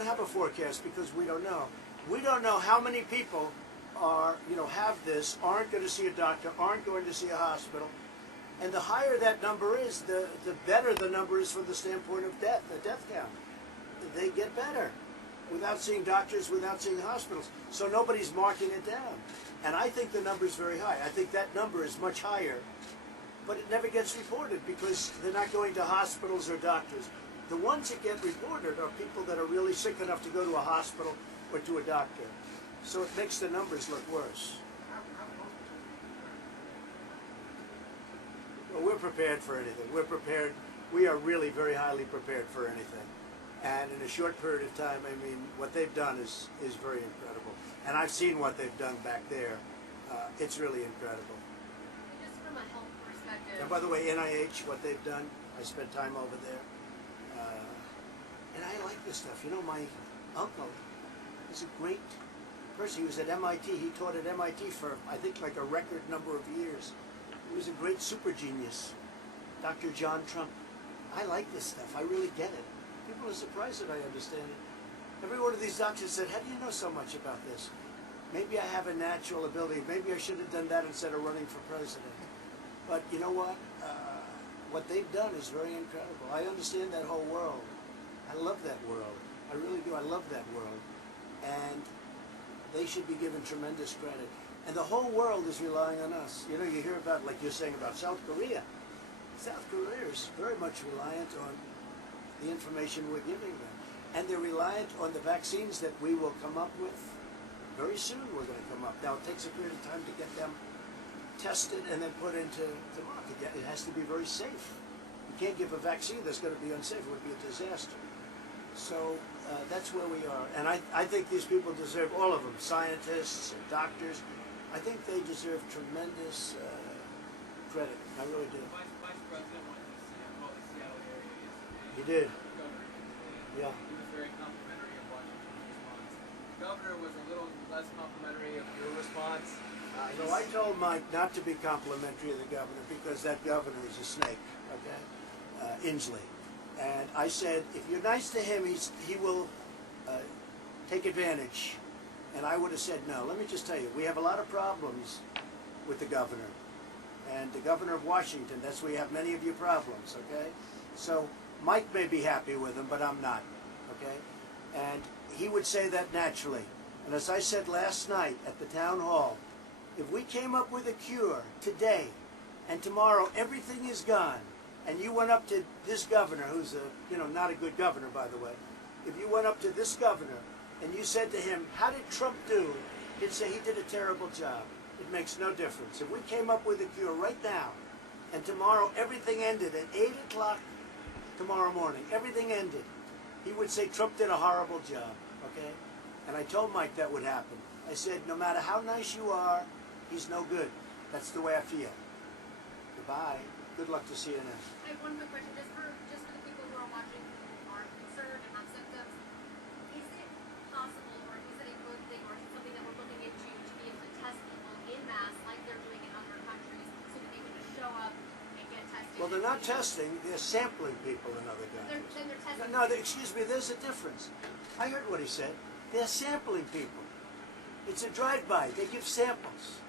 don't have a forecast because we don't know. We don't know how many people are, have this, aren't going to see a doctor, aren't going to see a hospital. And the higher that number is, the better the number is from the standpoint of death, the death count. They get better without seeing doctors, without seeing hospitals. So nobody's marking it down. And I think the number is very high. I think that number is much higher, but it never gets reported because they're not going to hospitals or doctors. The ones that get reported are people that are really sick enough to go to a hospital or to a doctor. So it makes the numbers look worse. Well, we're prepared for anything. We're prepared. We are really very highly prepared for anything. And in a short period of time, I mean, what they've done is very incredible. And I've seen what they've done back there. It's really incredible. Just from a health perspective. And by the way, NIH, what they've done, I spent time over there. And I like this stuff. You know, my uncle is a great person. He was at MIT. He taught at MIT for, I think, like a record number of years. He was a great super genius, Dr. John Trump. I like this stuff. I really get it. People are surprised that I understand it. Every one of these doctors said, how do you know so much about this? Maybe I have a natural ability. Maybe I should have done that instead of running for president. But you know what? What they've done is very incredible. I understand that whole world. I love that world. I really do. I love that world. And they should be given tremendous credit. And the whole world is relying on us. You know, you hear about, like you're saying about South Korea. South Korea is very much reliant on the information we're giving them. And they're reliant on the vaccines that we will come up with. Very soon we're going to come up. Now it takes a period of time to get them tested and then put into the market. It has to be very safe. You can't give a vaccine that's going to be unsafe. It would be a disaster. So that's where we are. And I think these people deserve, all of them, scientists and doctors, I think they deserve tremendous credit. I really do. Vice President went to the Seattle area yesterday. He did. Yeah. He was very complimentary of Washington's response. The governor was a little less complimentary of your response. So I told Mike not to be complimentary of the governor because that governor is a snake, okay? Inslee. And I said, if you're nice to him, he will take advantage. And I would have said no. Let me just tell you, we have a lot of problems with the governor. And the governor of Washington, that's where you have many of your problems, okay? So Mike may be happy with him, but I'm not, okay? And he would say that naturally. And as I said last night at the town hall, if we came up with a cure today and tomorrow everything is gone, and you went up to this governor, who's not a good governor, by the way, if you went up to this governor and you said to him, how did Trump do? He'd say he did a terrible job. It makes no difference. If we came up with a cure right now and tomorrow everything ended at 8 o'clock tomorrow morning, everything ended, he would say Trump did a horrible job, okay? And I told Mike that would happen. I said, no matter how nice you are, he's no good. That's the way I feel. Goodbye. Good luck to CNN. I have one quick question, just for the people who are watching who are concerned and have symptoms. Is it possible, or is it a good thing, or is it something that we're looking into to be able to test people in mass like they're doing in other countries, so that they can just show up and get tested? Well, they're not testing; they're sampling people in other countries. Then they're testing. No, excuse me. There's a difference. I heard what he said. They're sampling people. It's a drive-by. They give samples.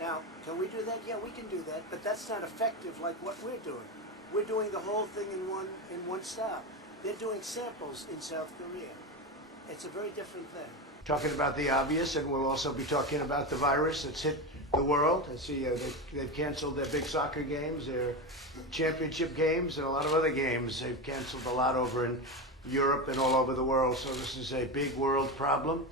Now, can we do that? Yeah, we can do that, but that's not effective like what we're doing. We're doing the whole thing in one stop. They're doing samples in South Korea. It's a very different thing. Talking about the obvious, and we'll also be talking about the virus that's hit the world. I see they've canceled their big soccer games, their championship games, and a lot of other games. They've canceled a lot over in Europe and all over the world, so this is a big world problem.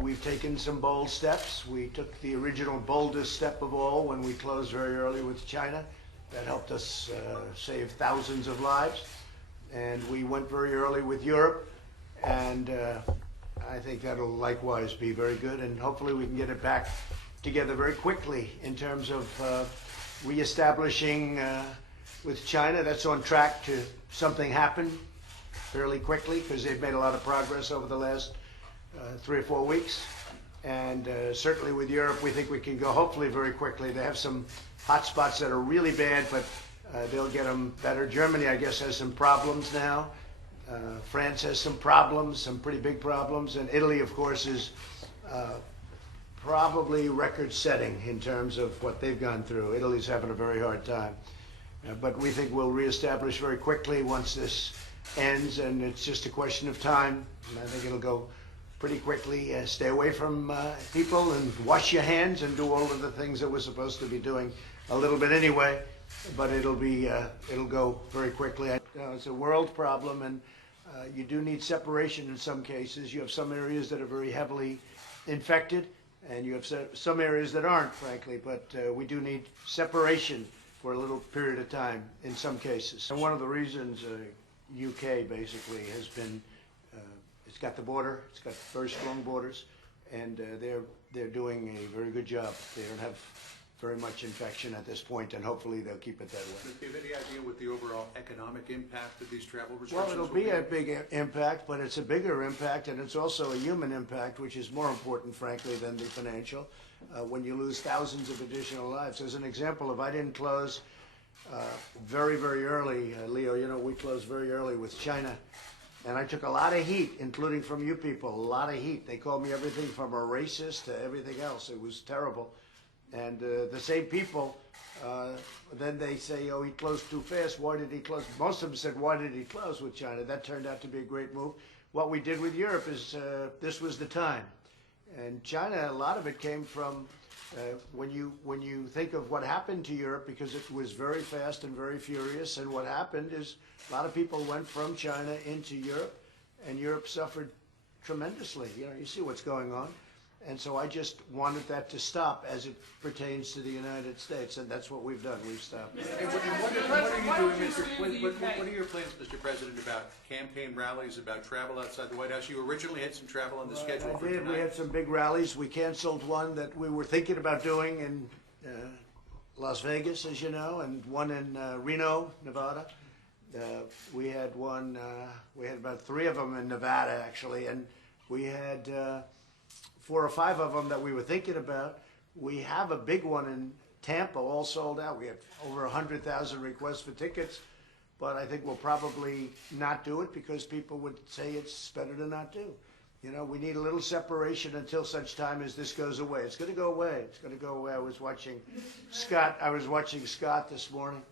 We've taken some bold steps. We took the original boldest step of all when we closed very early with China. That helped us save thousands of lives. And we went very early with Europe. And I think that'll likewise be very good. And hopefully we can get it back together very quickly in terms of reestablishing with China. That's on track to something happen fairly quickly because they've made a lot of progress over the last 3 or 4 weeks. And certainly with Europe, we think we can go hopefully very quickly. They have some hot spots that are really bad, but they'll get them better. Germany, I guess, has some problems now. France has some problems, some pretty big problems, and Italy, of course, is probably record-setting in terms of what they've gone through. Italy's having a very hard time. But we think we'll reestablish very quickly once this ends, and it's just a question of time. And I think it'll go pretty quickly. Stay away from people and wash your hands and do all of the things that we're supposed to be doing a little bit anyway. But it'll go very quickly. It's a world problem, and you do need separation in some cases. You have some areas that are very heavily infected, and you have some areas that aren't, frankly. But we do need separation for a little period of time in some cases. And one of the reasons UK basically has been, it's got the border, it's got very strong borders, and they're doing a very good job. They don't have very much infection at this point, and hopefully they'll keep it that way. Do you have any idea what the overall economic impact of these travel restrictions Well, it'll will be a big impact, but it's a bigger impact, and it's also a human impact, which is more important, frankly, than the financial. When you lose thousands of additional lives. As an example, if I didn't close very, very early, Leo, you know, we closed very early with China, and I took a lot of heat, including from you people, a lot of heat. They called me everything from a racist to everything else. It was terrible. And the same people, then they say, oh, he closed too fast. Why did he close? Most of them said, why did he close with China? That turned out to be a great move. What we did with Europe is this was the time. And China, a lot of it came from when you think of what happened to Europe, because it was very fast and very furious. And what happened is a lot of people went from China into Europe, and Europe suffered tremendously. You know, you see what's going on. And so I just wanted that to stop as it pertains to the United States, and that's what we've done. We've stopped. Hey, what are your plans, Mr. President, about campaign rallies, about travel outside the White House? You originally had some travel on the schedule for tonight. We had some big rallies. We canceled one that we were thinking about doing in Las Vegas, as you know, and one in Reno, Nevada. We had one. We had about 3 of them in Nevada, actually, and we had 4 or 5 of them that we were thinking about. We have a big one in Tampa, all sold out. We had over 100,000 requests for tickets, but I think we'll probably not do it because people would say it's better to not do. You know, we need a little separation until such time as this goes away. It's going to go away. It's going to go away. I was watching Scott this morning,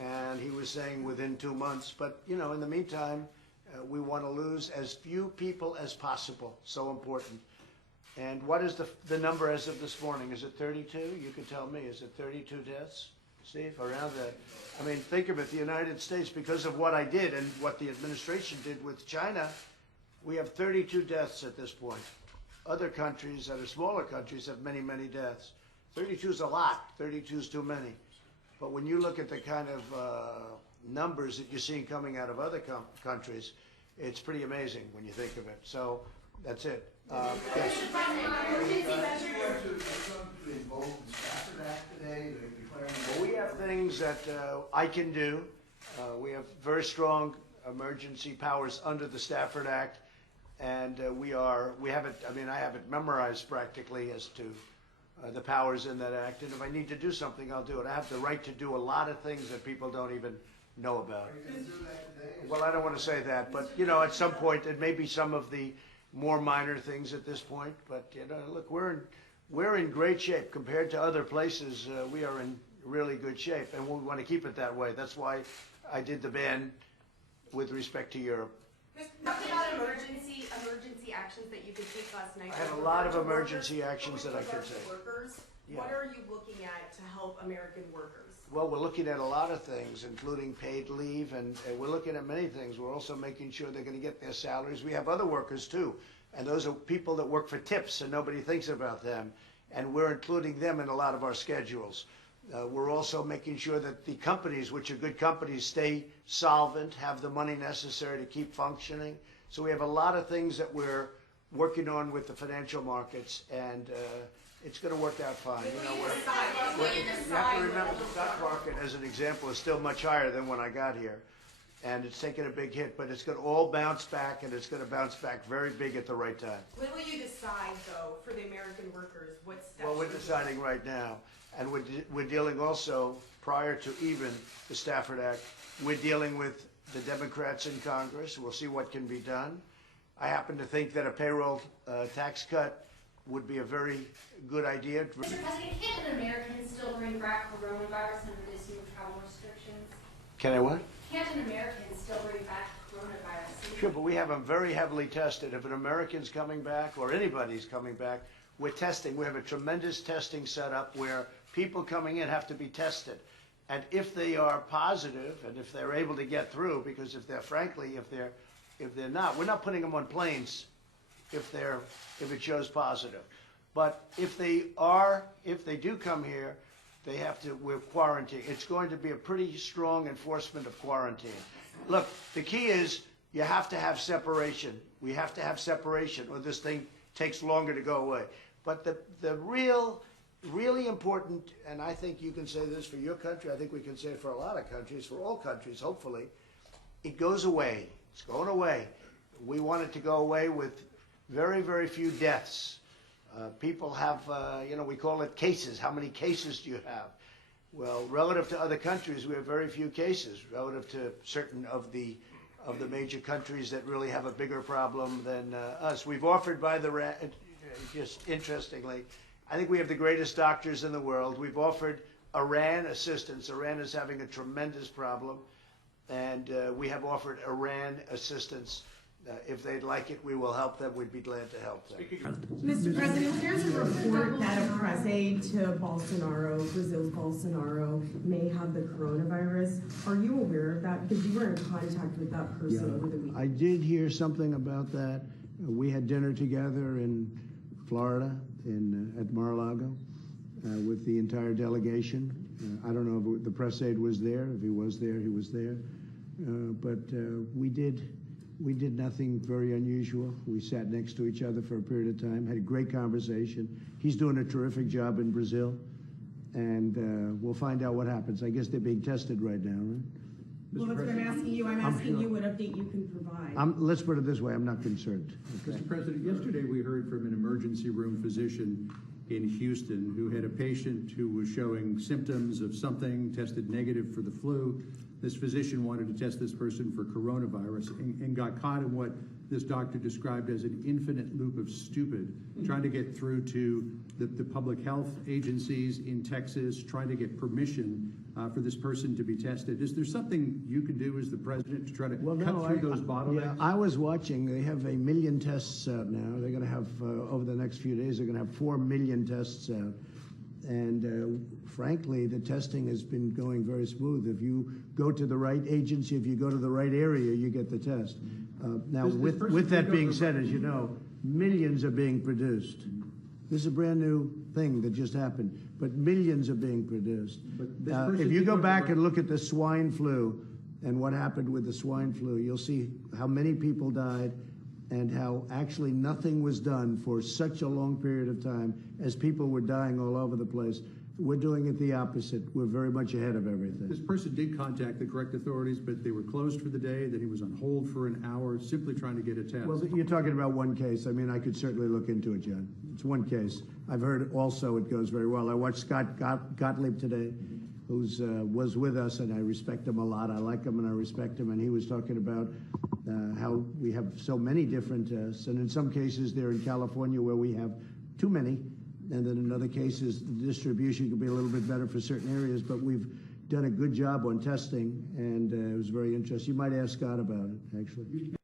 and he was saying within 2 months. But, you know, in the meantime, we want to lose as few people as possible. So important. And what is the number as of this morning? Is it 32? You can tell me. Is it 32 deaths? Steve, around that. I mean, think of it. The United States, because of what I did and what the administration did with China, we have 32 deaths at this point. Other countries that are smaller countries have many, many deaths. 32 is a lot. 32 is too many. But when you look at the kind of numbers that you're seeing coming out of other countries, it's pretty amazing when you think of it. So that's it. Yes. Well, we have things that I can do. We have very strong emergency powers under the Stafford Act, and we have it. I mean, I have it memorized practically as to the powers in that act. And if I need to do something, I'll do it. I have the right to do a lot of things that people don't even know about. Are you going to do that today? Well, I don't want to say that, but you know, at some point, it may be some of the more minor things at this point. But you know, look, we're in great shape compared to other places. We are in really good shape, and we want to keep it that way. That's why I did the ban with respect to Europe. Talk about emergency actions that you could take last night. I have a lot of emergency actions that I could take. Workers, Yeah. what are you looking at to help American workers? Well, we're looking at a lot of things, including paid leave, and we're looking at many things. We're also making sure they're going to get their salaries. We have other workers, too, and those are people that work for tips, and nobody thinks about them, and we're including them in a lot of our schedules. We're also making sure that the companies, which are good companies, stay solvent, have the money necessary to keep functioning. So we have a lot of things that we're working on with the financial markets, and it's going to work out fine. You know, you have to remember the stock market, as an example, is still much higher than when I got here, and it's taken a big hit, but it's going to all bounce back, and it's going to bounce back very big at the right time. When will you decide, though, for the American workers, what steps? Well, we're deciding right now, and we're dealing also, prior to even the Stafford Act, we're dealing with the Democrats in Congress. We'll see what can be done. I happen to think that a payroll tax cut would be a very good idea. Mr. President, can an American still bring back coronavirus under these new travel restrictions? Can I what? Can't an American still bring back coronavirus? Sure, but we have them very heavily tested. If an American's coming back or anybody's coming back, we're testing. We have a tremendous testing setup where people coming in have to be tested. And if they are positive and if they're able to get through, because if they're not, we're not putting them on planes if it shows positive. But if they do come here, we're quarantined. It's going to be a pretty strong enforcement of quarantine. Look, the key is you have to have separation. We have to have separation or this thing takes longer to go away. But the really important, and I think you can say this for your country, I think we can say it for a lot of countries, for all countries, hopefully, it goes away. It's going away. We want it to go away with very, very few deaths. People have, we call it cases. How many cases do you have? Well, relative to other countries, we have very few cases. Relative to certain of the major countries that really have a bigger problem than us. We've offered just interestingly, I think we have the greatest doctors in the world. We've offered Iran assistance. Iran is having a tremendous problem. And we have offered Iran assistance. If they'd like it, we will help them. We'd be glad to help them. Mr. President, there's a report that a press aide to Bolsonaro, Brazil's Bolsonaro, may have the coronavirus. Are you aware of that? Because you were in contact with that person over the weekend. I did hear something about that. We had dinner together in Florida, at Mar-a-Lago, with the entire delegation. I don't know if the press aide was there. If he was there, he was there. But we did nothing very unusual. We sat next to each other for a period of time, had a great conversation. He's doing a terrific job in Brazil, and we'll find out what happens. I guess they're being tested right now, right? Well, that's what I'm asking you. I'm asking you what update you can provide. Let's put it this way, I'm not concerned. Okay? Mr. President, yesterday we heard from an emergency room physician in Houston who had a patient who was showing symptoms of something, tested negative for the flu. This physician wanted to test this person for coronavirus and got caught in what this doctor described as an infinite loop of stupid, trying to get through to the public health agencies in Texas, trying to get permission for this person to be tested. Is there something you can do as the president to try to cut through those bottlenecks? Yeah, I was watching. They have 1 million tests out now. They're going to have, over the next few days, they're going to have 4 million tests out. And frankly, the testing has been going very smooth. If you go to the right agency, if you go to the right area, you get the test. Now, with that being said, as you know, millions are being produced. This is a brand new thing that just happened, but millions are being produced. If you go back and look at the swine flu and what happened with the swine flu, you'll see how many people died and how actually nothing was done for such a long period of time as people were dying all over the place. We're doing it the opposite. We're very much ahead of everything. This person did contact the correct authorities, but they were closed for the day, that he was on hold for an hour, simply trying to get a test. Well, you're talking about one case. I mean, I could certainly look into it, John. It's one case. I've heard also it goes very well. I watched Scott Gottlieb today, who was with us, and I respect him a lot. I like him and I respect him, and he was talking about how we have so many different tests, and in some cases they're in California where we have too many, and then in other cases the distribution could be a little bit better for certain areas, but we've done a good job on testing, and it was very interesting. You might ask Scott about it, actually.